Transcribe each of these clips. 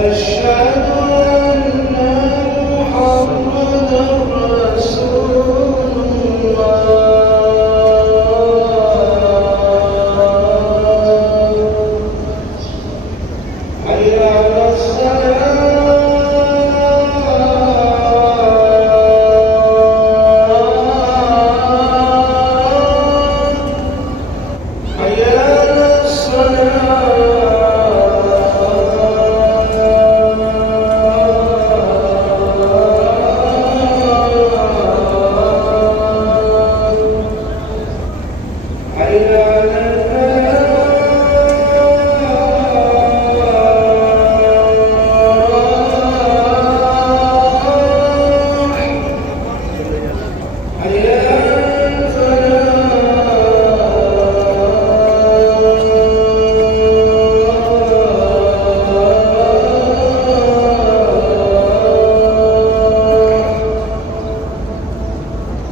Hashem.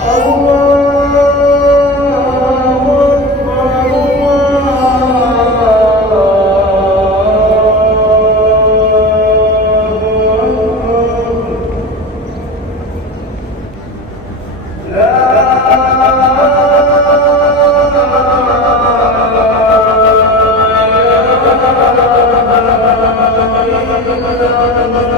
no, no, no, no.